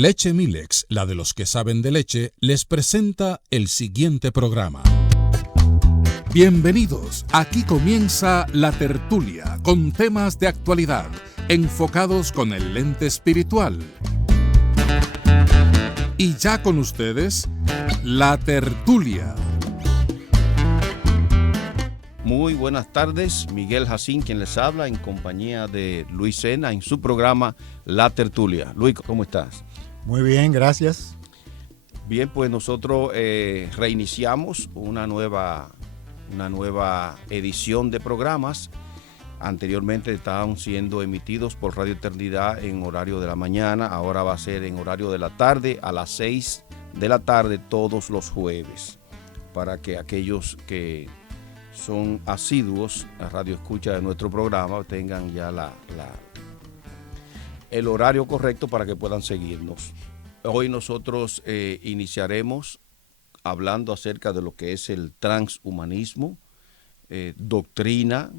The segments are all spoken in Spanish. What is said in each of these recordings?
Leche Milex, la de los que saben de leche, les presenta el siguiente programa. Bienvenidos, aquí comienza La Tertulia, con temas de actualidad, enfocados con el lente espiritual. Y ya con ustedes, La Tertulia. Muy buenas tardes, Miguel Jacín quien les habla en compañía de Luis Sena en su programa La Tertulia. Luis, ¿cómo estás? Muy bien, gracias. Bien, pues nosotros reiniciamos una nueva edición de programas. Anteriormente estaban siendo emitidos por Radio Eternidad en horario de la mañana, ahora va a ser en horario de la tarde a las 6 de la tarde todos los jueves, para que aquellos que son asiduos a radio escucha de nuestro programa tengan ya el horario correcto para que puedan seguirnos. Hoy nosotros iniciaremos hablando acerca de lo que es el transhumanismo, doctrina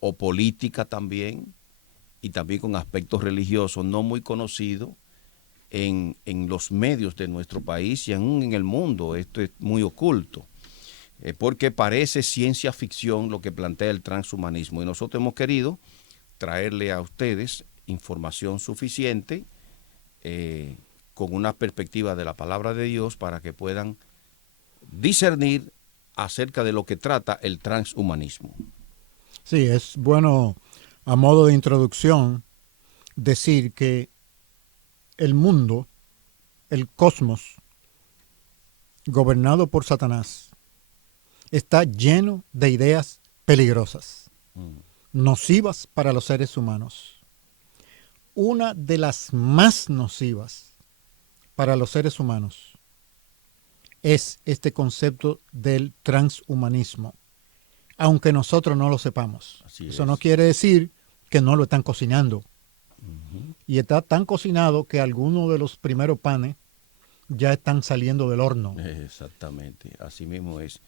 o política también, y también con aspectos religiosos no muy conocidos en los medios de nuestro país y aún en el mundo. Esto es muy oculto. Porque parece ciencia ficción lo que plantea el transhumanismo, y nosotros hemos querido traerle a ustedes información suficiente con una perspectiva de la palabra de Dios para que puedan discernir acerca de lo que trata el transhumanismo. Sí, es bueno, a modo de introducción, decir que el mundo, el cosmos, gobernado por Satanás, está lleno de ideas peligrosas, nocivas para los seres humanos. Una de las más nocivas para los seres humanos es este concepto del transhumanismo, aunque nosotros no lo sepamos. Eso no quiere decir que no lo están cocinando. Y está tan cocinado que algunos de los primeros panes ya están saliendo del horno. Exactamente, así mismo es.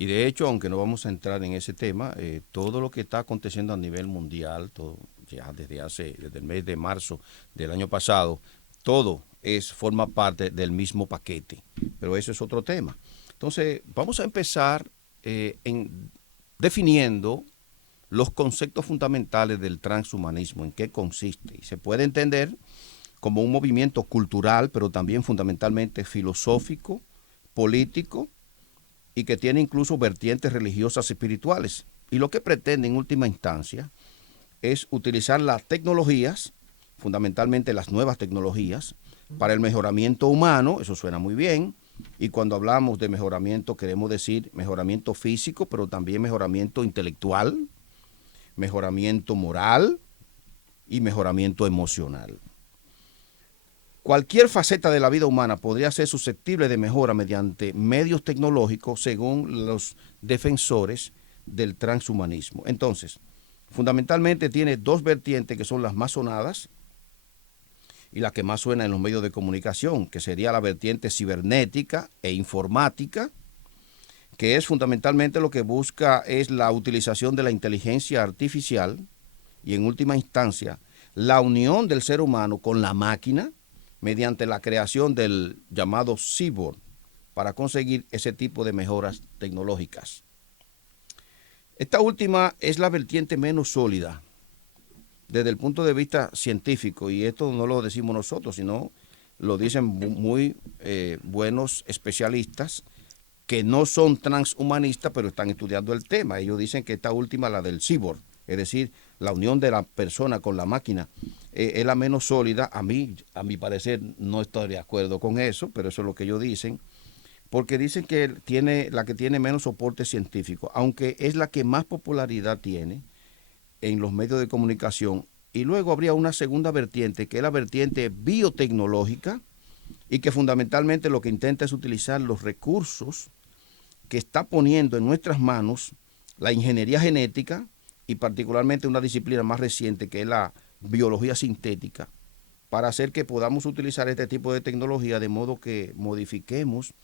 Y de hecho, aunque no vamos a entrar en ese tema, todo lo que está aconteciendo a nivel mundial, todo ya desde el mes de marzo del año pasado, todo forma parte del mismo paquete. Pero eso es otro tema. Entonces, vamos a empezar definiendo los conceptos fundamentales del transhumanismo, en qué consiste. Y se puede entender como un movimiento cultural, pero también fundamentalmente filosófico, político, y que tiene incluso vertientes religiosas y espirituales. Y lo que pretende en última instancia es utilizar las tecnologías, fundamentalmente las nuevas tecnologías, para el mejoramiento humano. Eso suena muy bien, y cuando hablamos de mejoramiento queremos decir mejoramiento físico, pero también mejoramiento intelectual, mejoramiento moral y mejoramiento emocional. Cualquier faceta de la vida humana podría ser susceptible de mejora mediante medios tecnológicos, según los defensores del transhumanismo. Entonces, fundamentalmente tiene dos vertientes que son las más sonadas y la que más suena en los medios de comunicación, que sería la vertiente cibernética e informática, que es fundamentalmente lo que busca es la utilización de la inteligencia artificial y, en última instancia, la unión del ser humano con la máquina mediante la creación del llamado cyborg para conseguir ese tipo de mejoras tecnológicas. Esta última es la vertiente menos sólida desde el punto de vista científico, y esto no lo decimos nosotros, sino lo dicen muy buenos especialistas que no son transhumanistas, pero están estudiando el tema. Ellos dicen que esta última, la del cyborg, es decir, la unión de la persona con la máquina, es la menos sólida. A mi parecer, no estoy de acuerdo con eso, pero eso es lo que ellos dicen, porque dicen que la que tiene menos soporte científico, aunque es la que más popularidad tiene en los medios de comunicación. Y luego habría una segunda vertiente, que es la vertiente biotecnológica, y que fundamentalmente lo que intenta es utilizar los recursos que está poniendo en nuestras manos la ingeniería genética, y particularmente una disciplina más reciente que es la biología sintética, para hacer que podamos utilizar este tipo de tecnología de modo que modifiquemos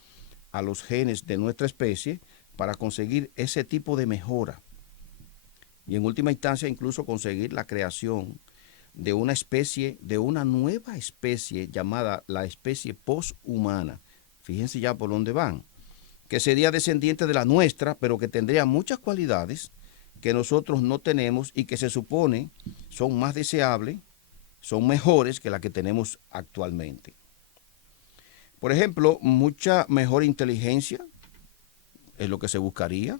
a los genes de nuestra especie para conseguir ese tipo de mejora. Y en última instancia incluso conseguir la creación de una especie, de una nueva especie llamada la especie poshumana. Fíjense ya por dónde van. Que sería descendiente de la nuestra, pero que tendría muchas cualidades que nosotros no tenemos y que se supone son más deseables, son mejores que las que tenemos actualmente. Por ejemplo, mucha mejor inteligencia es lo que se buscaría,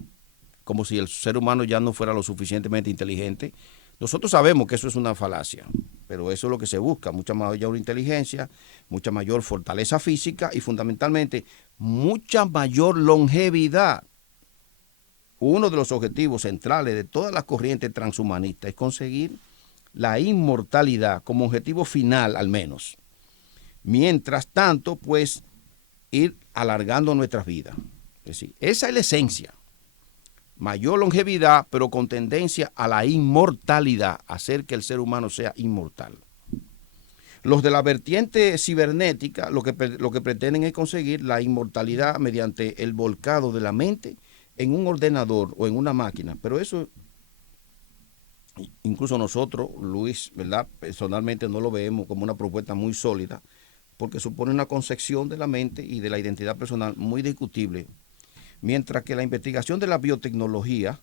como si el ser humano ya no fuera lo suficientemente inteligente. Nosotros sabemos que eso es una falacia, pero eso es lo que se busca, mucha mayor inteligencia, mucha mayor fortaleza física y fundamentalmente mucha mayor longevidad. Uno de los objetivos centrales de todas las corrientes transhumanistas es conseguir la inmortalidad como objetivo final al menos. Mientras tanto, pues, ir alargando nuestras vidas. Es decir, esa es la esencia. Mayor longevidad, pero con tendencia a la inmortalidad, hacer que el ser humano sea inmortal. Los de la vertiente cibernética lo que pretenden es conseguir la inmortalidad mediante el volcado de la mente en un ordenador o en una máquina. Pero eso, incluso nosotros, Luis, ¿verdad?, personalmente no lo vemos como una propuesta muy sólida, porque supone una concepción de la mente y de la identidad personal muy discutible. Mientras que la investigación de la biotecnología,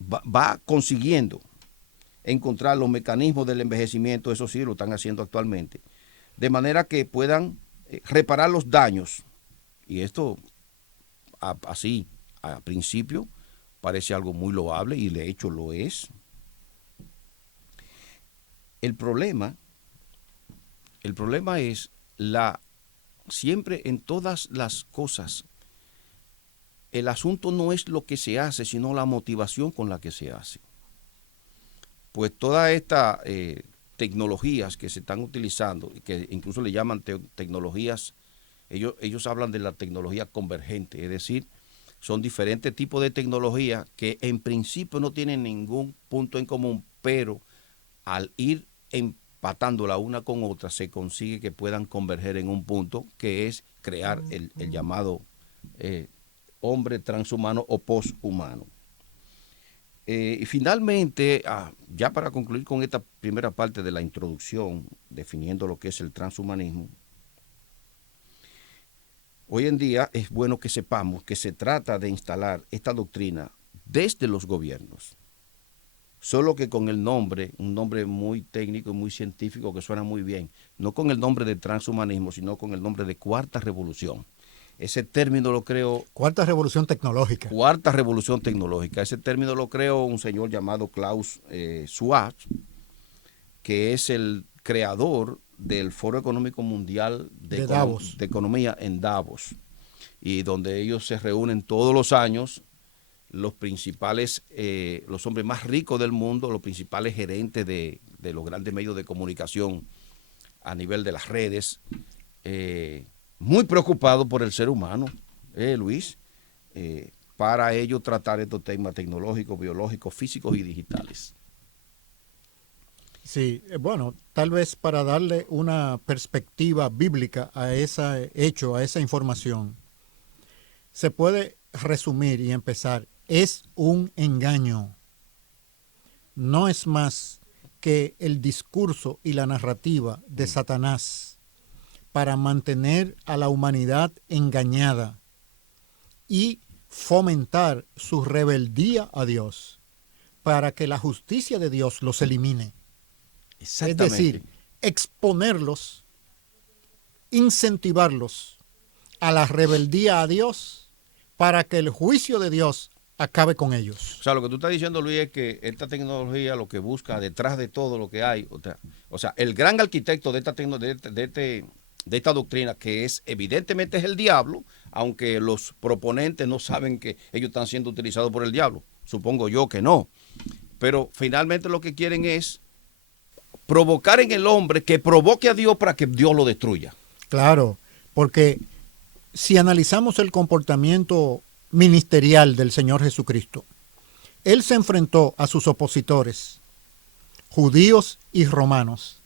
va consiguiendo encontrar los mecanismos del envejecimiento, eso sí lo están haciendo actualmente, de manera que puedan reparar los daños. Y esto, así, a principio, parece algo muy loable y de hecho lo es. El problema es siempre en todas las cosas, el asunto no es lo que se hace, sino la motivación con la que se hace. Pues todas estas tecnologías que se están utilizando, y que incluso le llaman tecnologías, ellos hablan de la tecnología convergente, es decir, son diferentes tipos de tecnología que en principio no tienen ningún punto en común, pero al ir empatándola una con otra, se consigue que puedan converger en un punto que es crear el llamado hombre transhumano o poshumano. Y finalmente, ya para concluir con esta primera parte de la introducción, definiendo lo que es el transhumanismo, hoy en día es bueno que sepamos que se trata de instalar esta doctrina desde los gobiernos, solo que con el nombre, un nombre muy técnico y muy científico que suena muy bien, no con el nombre de transhumanismo, sino con el nombre de cuarta revolución. Ese término lo creo... Cuarta revolución tecnológica. Cuarta revolución tecnológica. Ese término lo creó un señor llamado Klaus Schwab, que es el creador del Foro Económico Mundial de Economía en Davos, y donde ellos se reúnen todos los años los principales, los hombres más ricos del mundo, los principales gerentes de los grandes medios de comunicación a nivel de las redes, muy preocupados por el ser humano, Luis, para ello tratar estos temas tecnológicos, biológicos, físicos y digitales. Sí, bueno, tal vez para darle una perspectiva bíblica a ese hecho, a esa información, se puede resumir y empezar: es un engaño. No es más que el discurso y la narrativa de Satanás para mantener a la humanidad engañada y fomentar su rebeldía a Dios para que la justicia de Dios los elimine. Es decir, exponerlos, incentivarlos a la rebeldía a Dios para que el juicio de Dios acabe con ellos. O sea, lo que tú estás diciendo, Luis, es que esta tecnología lo que busca detrás de todo lo que hay, o sea, el gran arquitecto de esta doctrina, que es evidentemente es el diablo, aunque los proponentes no saben que ellos están siendo utilizados por el diablo. Supongo yo que no. Pero finalmente lo que quieren es provocar en el hombre que provoque a Dios para que Dios lo destruya. Claro, porque si analizamos el comportamiento ministerial del Señor Jesucristo, Él se enfrentó a sus opositores, judíos y romanos,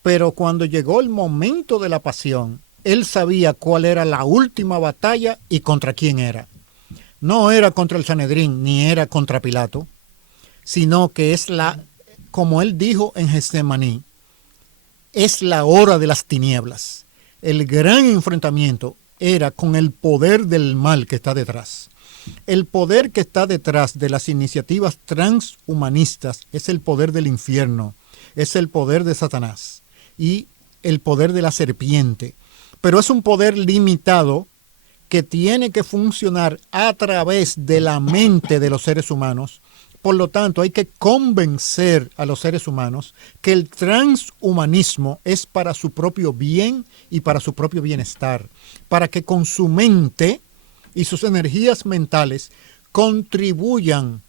pero cuando llegó el momento de la pasión, Él sabía cuál era la última batalla y contra quién era. No era contra el Sanedrín, ni era contra Pilato, sino que es como él dijo en Getsemaní, es la hora de las tinieblas. El gran enfrentamiento era con el poder del mal que está detrás. El poder que está detrás de las iniciativas transhumanistas es el poder del infierno, es el poder de Satanás y el poder de la serpiente. Pero es un poder limitado que tiene que funcionar a través de la mente de los seres humanos. Por lo tanto, hay que convencer a los seres humanos que el transhumanismo es para su propio bien y para su propio bienestar, para que con su mente y sus energías mentales contribuyan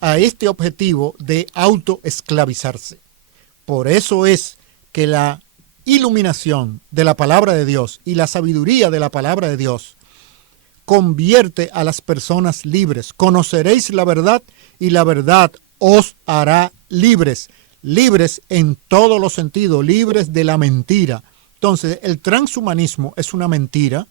a este objetivo de autoesclavizarse. Por eso es que la iluminación de la palabra de Dios y la sabiduría de la palabra de Dios convierte a las personas libres. Conoceréis la verdad y la verdad os hará libres. Libres en todos los sentidos, libres de la mentira. Entonces, el transhumanismo es una mentira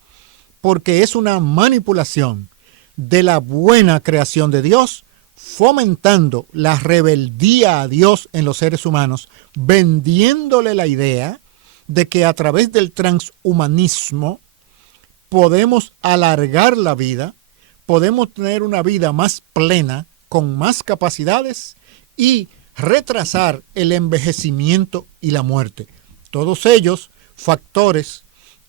porque es una manipulación de la buena creación de Dios, fomentando la rebeldía a Dios en los seres humanos, vendiéndole la idea de que a través del transhumanismo podemos alargar la vida, podemos tener una vida más plena, con más capacidades y retrasar el envejecimiento y la muerte. Todos ellos factores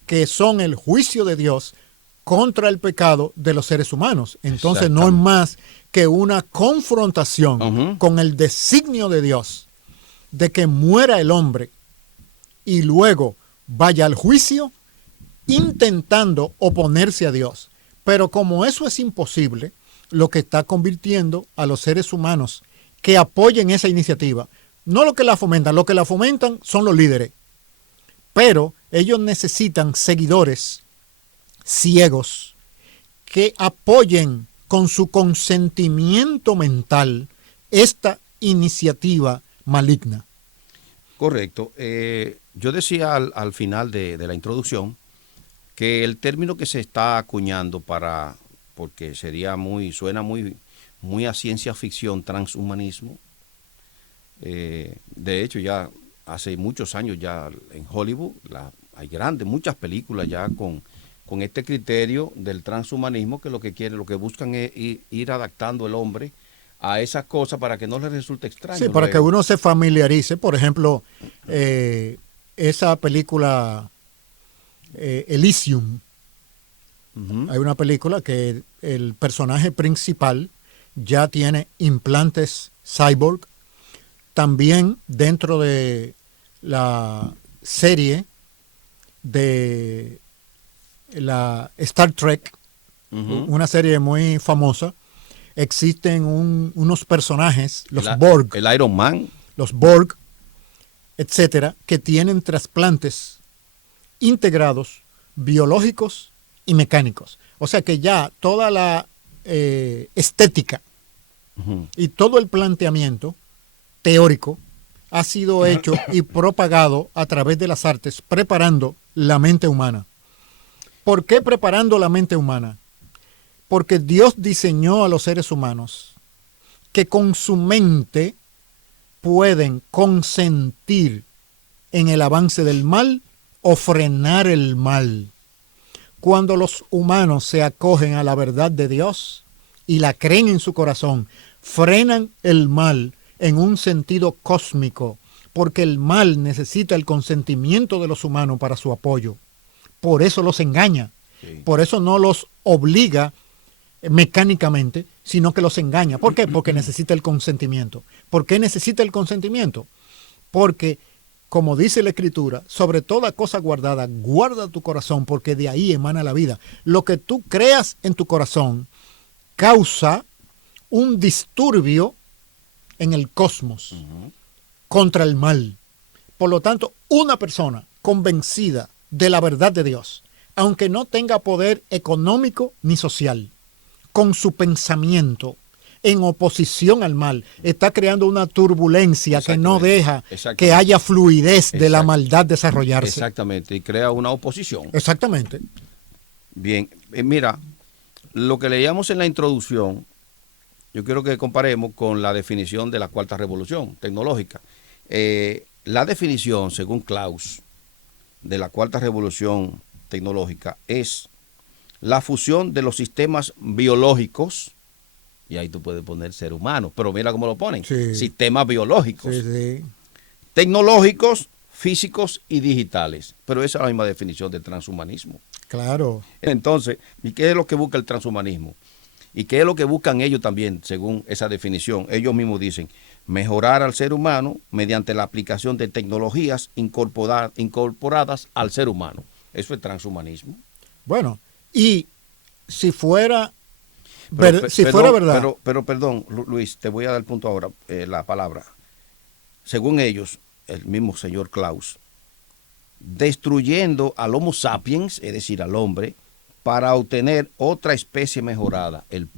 que son el juicio de Dios contra el pecado de los seres humanos. Entonces no es más que una confrontación con el designio de Dios de que muera el hombre y luego vaya al juicio intentando oponerse a Dios. Pero como eso es imposible, lo que está convirtiendo a los seres humanos que apoyen esa iniciativa, no lo que la fomentan son los líderes, pero ellos necesitan seguidores ciegos que apoyen con su consentimiento mental esta iniciativa maligna. Correcto. Yo decía al final de la introducción que el término que se está acuñando porque suena muy a ciencia ficción, transhumanismo. De hecho, ya hace muchos años ya en Hollywood hay muchas películas ya con este criterio del transhumanismo, que lo que buscan es ir adaptando el hombre a esas cosas para que no les resulte extraño. Sí, para que uno se familiarice. Por ejemplo, esa película Elysium. Hay una película que el personaje principal ya tiene implantes cyborg. También dentro de la serie de la Star Trek, una serie muy famosa, existen unos personajes, los Borg. El Iron Man. Los Borg, etcétera, que tienen trasplantes integrados, biológicos y mecánicos. O sea que ya toda la estética y todo el planteamiento teórico ha sido hecho y propagado a través de las artes, preparando la mente humana. ¿Por qué preparando la mente humana? Porque Dios diseñó a los seres humanos que con su mente pueden consentir en el avance del mal o frenar el mal. Cuando los humanos se acogen a la verdad de Dios y la creen en su corazón, frenan el mal en un sentido cósmico, porque el mal necesita el consentimiento de los humanos para su apoyo. Por eso los engaña, por eso no los obliga mecánicamente, sino que los engaña. ¿Por qué? Porque necesita el consentimiento. ¿Por qué necesita el consentimiento? Porque, como dice la Escritura, sobre toda cosa guardada, guarda tu corazón, porque de ahí emana la vida. Lo que tú creas en tu corazón causa un disturbio en el cosmos contra el mal. Por lo tanto, una persona convencida de la verdad de Dios, aunque no tenga poder económico ni social, con su pensamiento en oposición al mal, está creando una turbulencia que no deja que haya fluidez de la maldad desarrollarse. Exactamente, y crea una oposición. Exactamente. Bien, mira, lo que leíamos en la introducción yo quiero que comparemos con la definición de la cuarta revolución tecnológica. La definición, según Klaus, de la cuarta revolución tecnológica es la fusión de los sistemas biológicos, y ahí tú puedes poner ser humano, pero mira cómo lo ponen, Sí. sistemas biológicos, Sí, sí. tecnológicos, físicos y digitales. Pero esa es la misma definición de transhumanismo. Claro. Entonces, ¿y qué es lo que busca el transhumanismo? ¿Y qué es lo que buscan ellos también, según esa definición? Ellos mismos dicen, mejorar al ser humano mediante la aplicación de tecnologías incorporadas al ser humano. Eso es transhumanismo. Bueno, y si fuera, Pero verdad, pero perdón, Luis, te voy a dar el punto ahora, la palabra. Según ellos, el mismo señor Klaus, destruyendo al Homo sapiens, es decir, al hombre, para obtener otra especie mejorada, el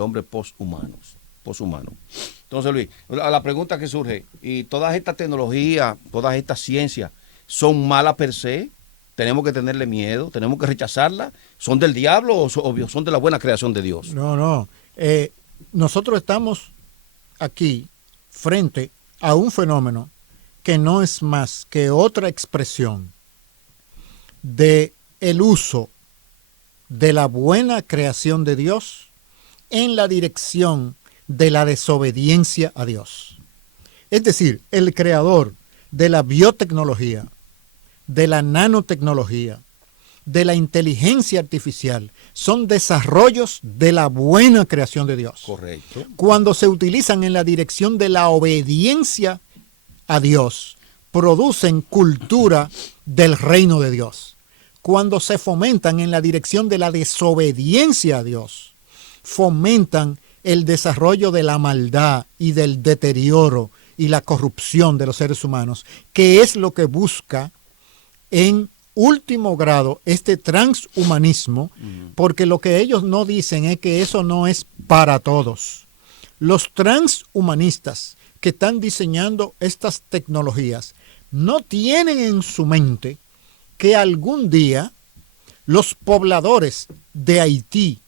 hombre poshumano. Entonces, Luis, la pregunta que surge, ¿y todas estas tecnologías, todas estas ciencias son malas per se? ¿Tenemos que tenerle miedo? ¿Tenemos que rechazarlas? ¿Son del diablo o son de la buena creación de Dios? no. Nosotros estamos aquí frente a un fenómeno que no es más que otra expresión de el uso de la buena creación de Dios en la dirección de la desobediencia a Dios. Es decir, el creador de la biotecnología, de la nanotecnología, de la inteligencia artificial, son desarrollos de la buena creación de Dios. Correcto. Cuando se utilizan en la dirección de la obediencia a Dios, producen cultura del reino de Dios. Cuando se fomentan en la dirección de la desobediencia a Dios, fomentan el desarrollo de la maldad y del deterioro y la corrupción de los seres humanos, que es lo que busca en último grado este transhumanismo, porque lo que ellos no dicen es que eso no es para todos. Los transhumanistas que están diseñando estas tecnologías no tienen en su mente que algún día los pobladores de Haití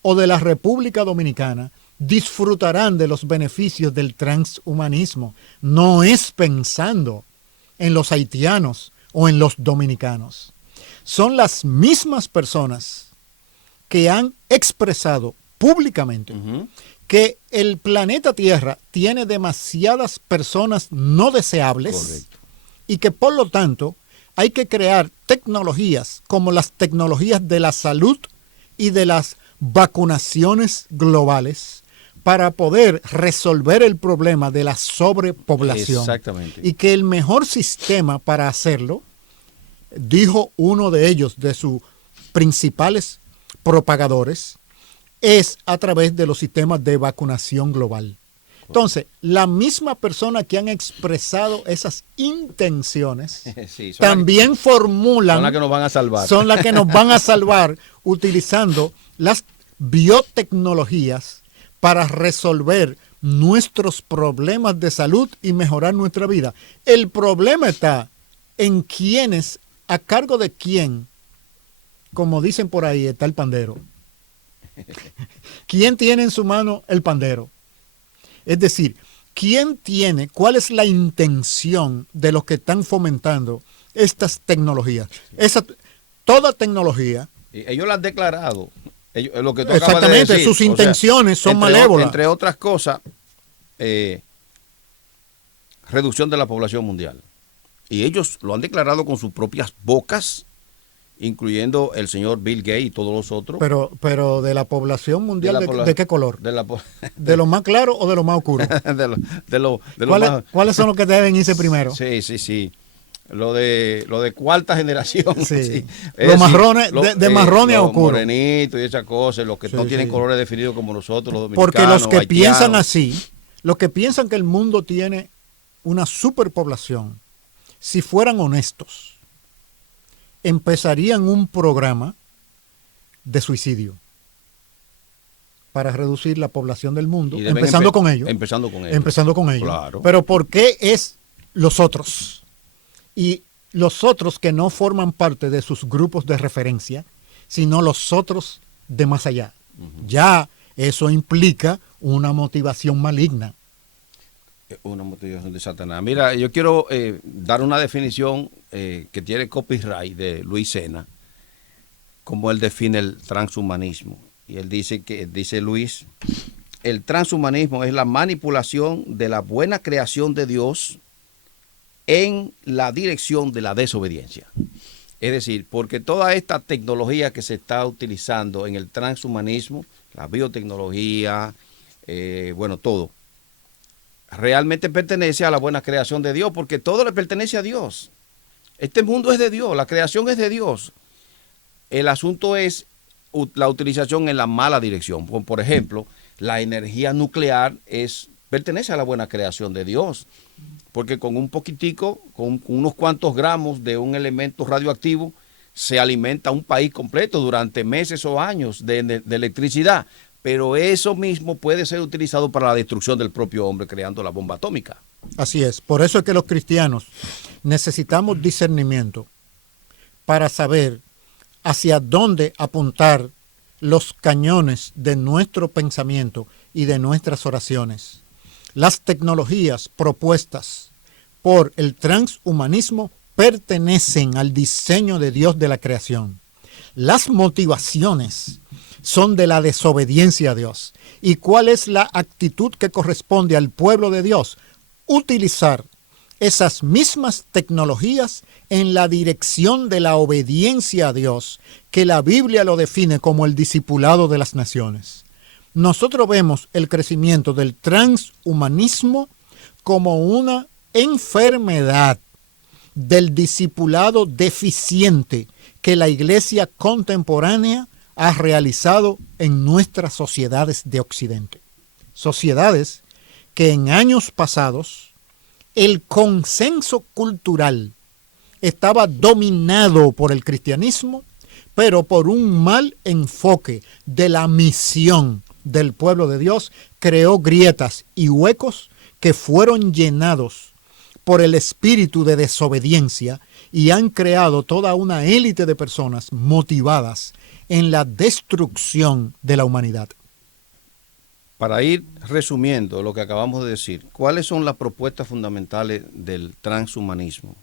o de la República Dominicana disfrutarán de los beneficios del transhumanismo. No es pensando en los haitianos o en los dominicanos. Son las mismas personas que han expresado públicamente que el planeta Tierra tiene demasiadas personas no deseables. Correcto. Y que por lo tanto hay que crear tecnologías como las tecnologías de la salud y de las vacunaciones globales para poder resolver el problema de la sobrepoblación. Exactamente. Y que el mejor sistema para hacerlo, dijo uno de ellos, de sus principales propagadores, es a través de los sistemas de vacunación global. Entonces, la misma persona que han expresado esas intenciones Sí, también formulan... Son las que nos van a salvar. Son las que nos van a salvar utilizando las biotecnologías para resolver nuestros problemas de salud y mejorar nuestra vida. El problema está en quiénes, a cargo de quién, como dicen por ahí, está el pandero. ¿Quién tiene en su mano el pandero? Es decir, cuál es la intención de los que están fomentando estas tecnologías? Toda tecnología. Y ellos lo han declarado. Lo que tú acabas de Exactamente, decir, sus intenciones son malévolas. Entre otras cosas, reducción de la población mundial. Y ellos lo han declarado con sus propias bocas, incluyendo el señor Bill Gates y todos los otros. Pero de la población mundial, ¿de qué color? ¿De lo más claro o de lo más oscuro? ¿Cuáles son los que deben irse primero? Sí. Lo de cuarta generación. Sí. Sí. Los marrones, de marrones a oscuro. Los morenitos y esas cosas, los que no tienen colores definidos como nosotros, los dominicanos. Porque los que haitianos. piensan así, los que piensan que el mundo tiene una superpoblación, si fueran honestos, empezarían un programa de suicidio para reducir la población del mundo, empezando con ellos. Empezando con ellos. Claro. Pero ¿por qué es los otros? Y los otros que no forman parte de sus grupos de referencia, sino los otros de más allá. Ya Eso implica una motivación maligna. Una motivación de Satanás. Mira, yo quiero dar una definición que tiene copyright de Luis Sena, como él define el transhumanismo. Y él dice Luis, el transhumanismo es la manipulación de la buena creación de Dios en la dirección de la desobediencia. Es decir, porque toda esta tecnología que se está utilizando en el transhumanismo, la biotecnología, todo, realmente pertenece a la buena creación de Dios, porque todo le pertenece a Dios. Este mundo es de Dios, la creación es de Dios. El asunto es la utilización en la mala dirección. Por ejemplo, la energía nuclear pertenece a la buena creación de Dios, porque con un poquitico, con unos cuantos gramos de un elemento radioactivo, se alimenta un país completo durante meses o años de electricidad. Pero eso mismo puede ser utilizado para la destrucción del propio hombre, creando la bomba atómica. Así es. Por eso es que los cristianos necesitamos discernimiento para saber hacia dónde apuntar los cañones de nuestro pensamiento y de nuestras oraciones. Las tecnologías propuestas por el transhumanismo pertenecen al diseño de Dios de la creación. Las motivaciones son de la desobediencia a Dios. ¿Y cuál es la actitud que corresponde al pueblo de Dios? Utilizar esas mismas tecnologías en la dirección de la obediencia a Dios, que la Biblia lo define como el discipulado de las naciones. Nosotros vemos el crecimiento del transhumanismo como una enfermedad del discipulado deficiente que la iglesia contemporánea ha realizado en nuestras sociedades de Occidente. Sociedades que en años pasados el consenso cultural estaba dominado por el cristianismo, pero por un mal enfoque de la misión del pueblo de Dios, creó grietas y huecos que fueron llenados por el espíritu de desobediencia y han creado toda una élite de personas motivadas en la destrucción de la humanidad. Para ir resumiendo lo que acabamos de decir, ¿cuáles son las propuestas fundamentales del transhumanismo?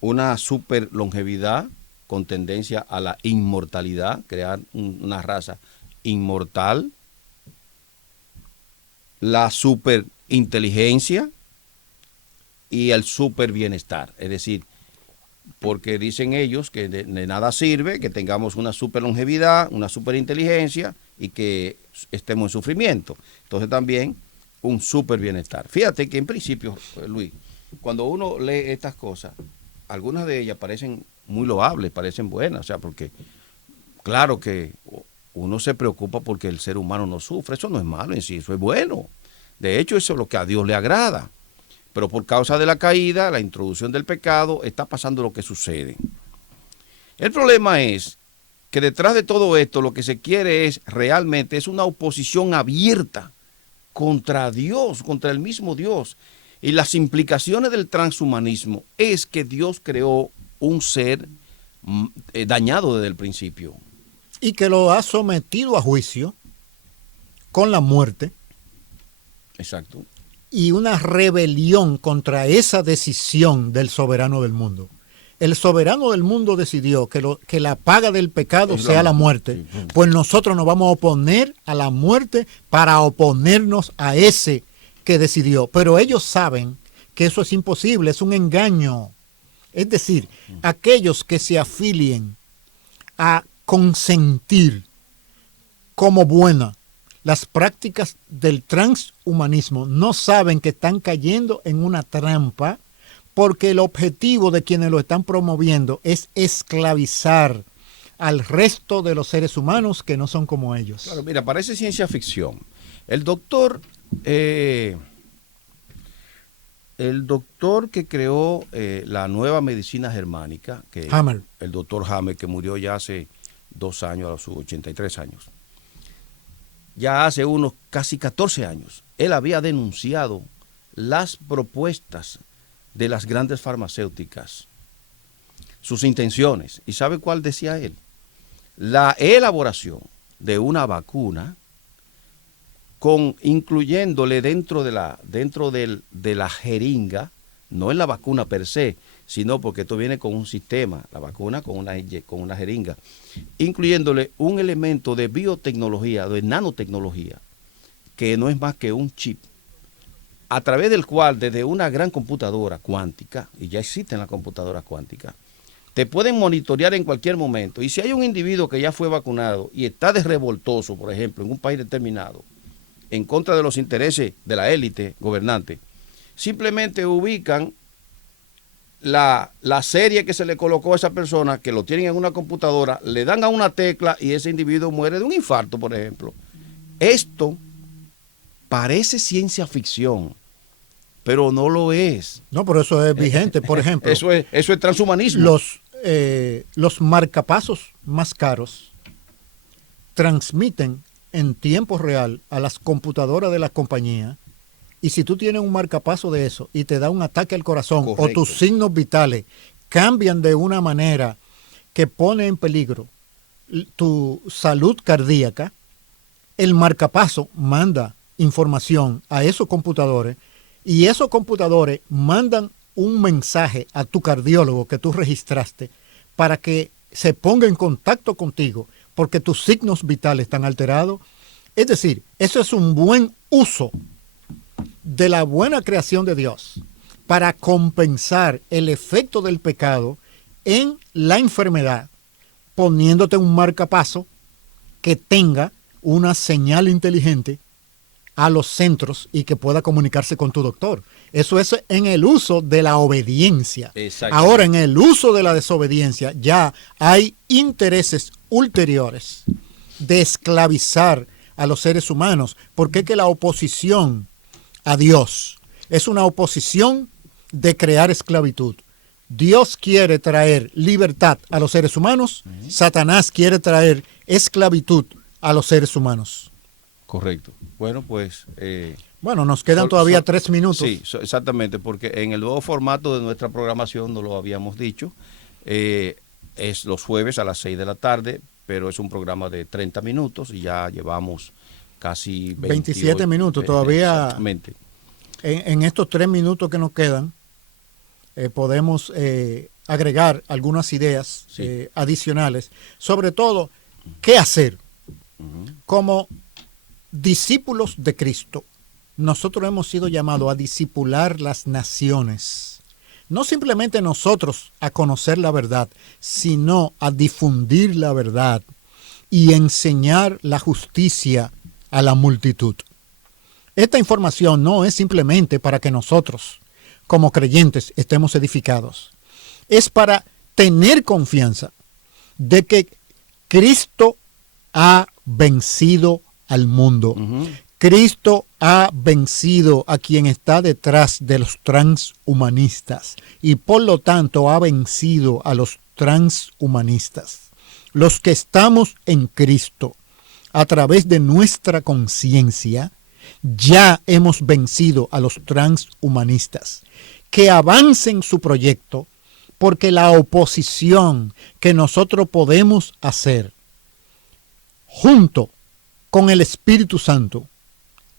Una super longevidad con tendencia a la inmortalidad, crear una raza inmortal, la superinteligencia y el super bienestar. Es decir, porque dicen ellos que de nada sirve que tengamos una super longevidad, una super inteligencia y que estemos en sufrimiento. Entonces también un super bienestar. Fíjate que en principio, Luis, cuando uno lee estas cosas, algunas de ellas parecen muy loables, parecen buenas, o sea, porque claro que uno se preocupa porque el ser humano no sufre, eso no es malo en sí, eso es bueno. De hecho, eso es lo que a Dios le agrada. Pero por causa de la caída, la introducción del pecado, está pasando lo que sucede. El problema es que detrás de todo esto lo que se quiere es realmente una oposición abierta contra Dios, contra el mismo Dios. Y las implicaciones del transhumanismo es que Dios creó un ser dañado desde el principio. Y que lo ha sometido a juicio con la muerte. Exacto. Y una rebelión contra esa decisión del soberano del mundo. El soberano del mundo decidió que la paga del pecado sea la muerte. Pues nosotros nos vamos a oponer a la muerte para oponernos a ese que decidió. Pero ellos saben que eso es imposible, es un engaño. Es decir, aquellos que se afilien a consentir como buena las prácticas del transhumanismo no saben que están cayendo en una trampa, porque el objetivo de quienes lo están promoviendo es esclavizar al resto de los seres humanos que no son como ellos. Claro, mira, parece ciencia ficción. El doctor que creó la nueva medicina germánica, Hammer. El doctor Hammer, que murió ya hace 2 años, a sus 83 años. Ya hace unos casi 14 años, él había denunciado las propuestas de las grandes farmacéuticas, sus intenciones. ¿Y sabe cuál decía él? La elaboración de una vacuna, incluyéndole dentro de la jeringa, no en la vacuna per se, sino porque esto viene con un sistema, la vacuna con una jeringa, incluyéndole un elemento de biotecnología, de nanotecnología, que no es más que un chip, a través del cual desde una gran computadora cuántica, y ya existen las computadoras cuánticas, te pueden monitorear en cualquier momento. Y si hay un individuo que ya fue vacunado y está de revoltoso, por ejemplo, en un país determinado, en contra de los intereses de la élite gobernante, simplemente ubican la serie que se le colocó a esa persona, que lo tienen en una computadora, le dan a una tecla y ese individuo muere de un infarto, por ejemplo. Esto parece ciencia ficción, pero no lo es. No, pero eso es vigente, por ejemplo. Eso es transhumanismo. Los marcapasos más caros transmiten en tiempo real a las computadoras de la compañía, y si tú tienes un marcapaso de eso y te da un ataque al corazón, correcto, o tus signos vitales cambian de una manera que pone en peligro tu salud cardíaca, el marcapaso manda información a esos computadores y esos computadores mandan un mensaje a tu cardiólogo que tú registraste para que se ponga en contacto contigo porque tus signos vitales están alterados. Es decir, eso es un buen uso de la buena creación de Dios para compensar el efecto del pecado en la enfermedad, poniéndote un marcapaso que tenga una señal inteligente a los centros y que pueda comunicarse con tu doctor. Eso es en el uso de la obediencia. Ahora, en el uso de la desobediencia, ya hay intereses ulteriores de esclavizar a los seres humanos, porque es que la oposición a Dios es una oposición de crear esclavitud. Dios quiere traer libertad a los seres humanos, Satanás quiere traer esclavitud a los seres humanos. Correcto. Bueno, pues... bueno, nos quedan todavía 3 minutos. Sí, exactamente, porque en el nuevo formato de nuestra programación, no lo habíamos dicho, es los jueves a las 6 de la tarde, pero es un programa de 30 minutos y ya llevamos casi 27 minutos. Todavía exactamente. En estos 3 minutos que nos quedan, podemos agregar algunas ideas adicionales, sobre todo, ¿qué hacer? Como discípulos de Cristo, nosotros hemos sido llamados a discipular las naciones. No simplemente nosotros a conocer la verdad, sino a difundir la verdad y enseñar la justicia a la multitud. Esta información no es simplemente para que nosotros, como creyentes, estemos edificados. Es para tener confianza de que Cristo ha vencido al mundo. Cristo ha vencido a quien está detrás de los transhumanistas y por lo tanto ha vencido a los transhumanistas. Los que estamos en Cristo, a través de nuestra conciencia, ya hemos vencido a los transhumanistas. Que avancen su proyecto, porque la oposición que nosotros podemos hacer junto con el Espíritu Santo,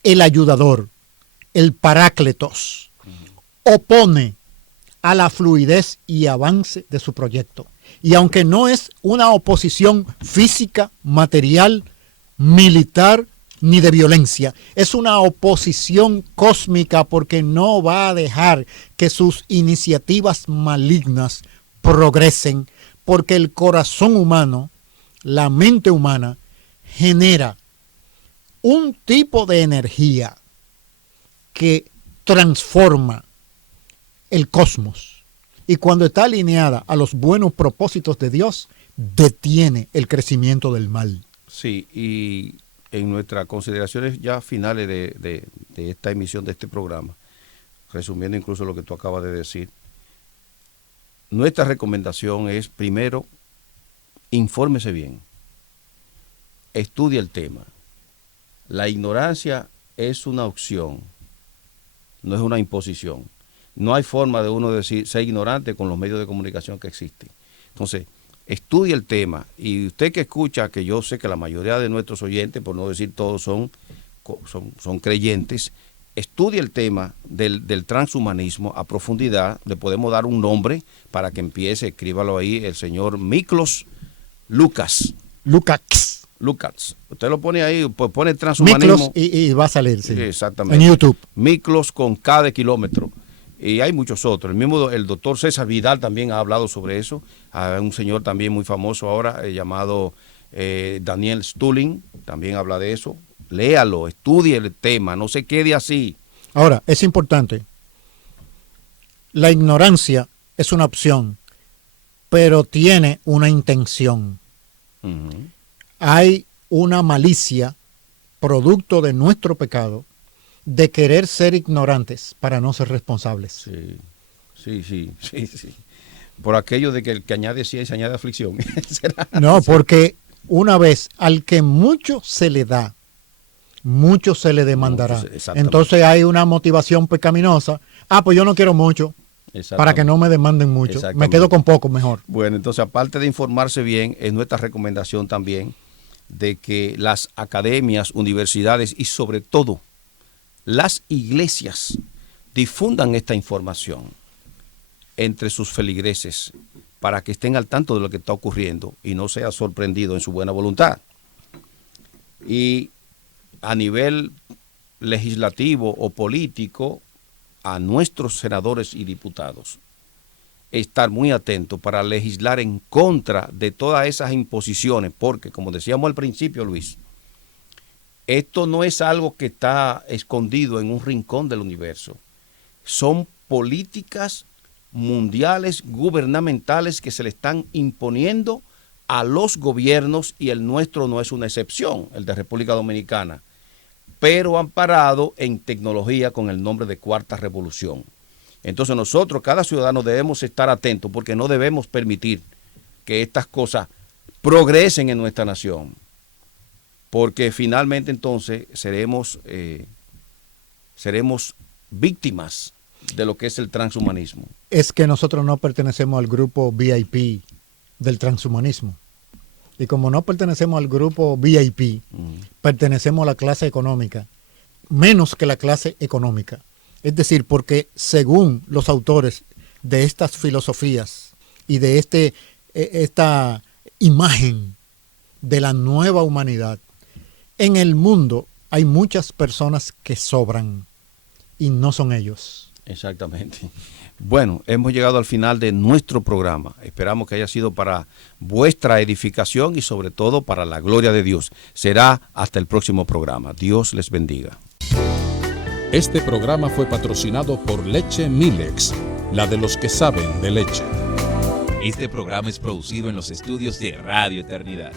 el ayudador, el Parácletos, opone a la fluidez y avance de su proyecto. Y aunque no es una oposición física, material, militar, ni de violencia, es una oposición cósmica, porque no va a dejar que sus iniciativas malignas progresen, porque el corazón humano, la mente humana, genera un tipo de energía que transforma el cosmos, y cuando está alineada a los buenos propósitos de Dios, detiene el crecimiento del mal. Sí, y en nuestras consideraciones ya finales de esta emisión de este programa, resumiendo incluso lo que tú acabas de decir, nuestra recomendación es, primero, infórmese bien, estudie el tema. La ignorancia es una opción, no es una imposición. No hay forma de uno decir ser ignorante con los medios de comunicación que existen. Entonces, estudie el tema. Y usted que escucha, que yo sé que la mayoría de nuestros oyentes, por no decir todos, son creyentes, estudie el tema del transhumanismo a profundidad. Le podemos dar un nombre para que empiece, escríbalo ahí, el señor Miklos Lukács. Usted lo pone ahí, pues pone transhumanismo. Miklos y va a salir, sí. Exactamente. En YouTube. Miklos con K de kilómetro. Y hay muchos otros. El doctor César Vidal también ha hablado sobre eso. Hay un señor también muy famoso ahora llamado Daniel Stulin, también habla de eso. Léalo, estudie el tema, no se quede así. Ahora, es importante. La ignorancia es una opción, pero tiene una intención. Uh-huh. Hay una malicia, producto de nuestro pecado, de querer ser ignorantes para no ser responsables. Sí. Por aquello de que el que añade ciencia añade aflicción. No, porque una vez al que mucho se le da, mucho se le demandará. Entonces hay una motivación pecaminosa. Pues yo no quiero mucho para que no me demanden mucho. Me quedo con poco mejor. Bueno, entonces aparte de informarse bien, es nuestra recomendación también de que las academias, universidades y sobre todo las iglesias difundan esta información entre sus feligreses para que estén al tanto de lo que está ocurriendo y no sea sorprendido en su buena voluntad. Y a nivel legislativo o político, a nuestros senadores y diputados, estar muy atentos para legislar en contra de todas esas imposiciones, porque como decíamos al principio, Luis, esto no es algo que está escondido en un rincón del universo. Son políticas mundiales, gubernamentales que se le están imponiendo a los gobiernos y el nuestro no es una excepción, el de República Dominicana, pero amparado en tecnología con el nombre de Cuarta Revolución. Entonces nosotros, cada ciudadano, debemos estar atentos porque no debemos permitir que estas cosas progresen en nuestra nación. Porque finalmente entonces seremos víctimas de lo que es el transhumanismo. Es que nosotros no pertenecemos al grupo VIP del transhumanismo. Y como no pertenecemos al grupo VIP, pertenecemos a la clase económica, menos que la clase económica. Es decir, porque según los autores de estas filosofías y de esta imagen de la nueva humanidad, en el mundo hay muchas personas que sobran y no son ellos. Exactamente. Bueno, hemos llegado al final de nuestro programa. Esperamos que haya sido para vuestra edificación y sobre todo para la gloria de Dios. Será hasta el próximo programa. Dios les bendiga. Este programa fue patrocinado por Leche Milex, la de los que saben de leche. Este programa es producido en los estudios de Radio Eternidad.